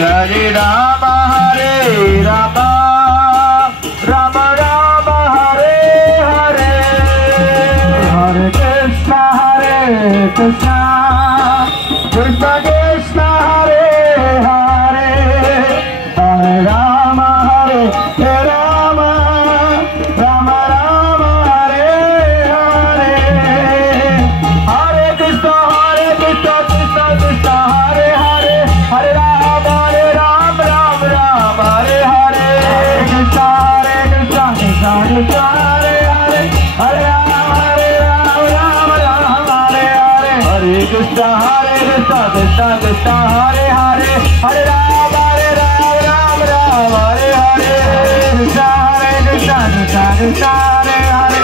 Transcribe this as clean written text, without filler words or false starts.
Hare Rama Rama Rama Hare Hare Hare Krishna Krishna Krishna Hare Hare Hare Rama Rama Rama Rama Hare Hare Hare Krishna Krishna Krishna Hare Hare Hare Rama Rama Hare Hare Krishna Krishna Krishna Hare Hare Hare Rama Rama Hare Hare Hare Krishna Krishna Krishna Hare Hare Hare Rama Rama Hare Hare Krishna Krishna Krishna Hare Hare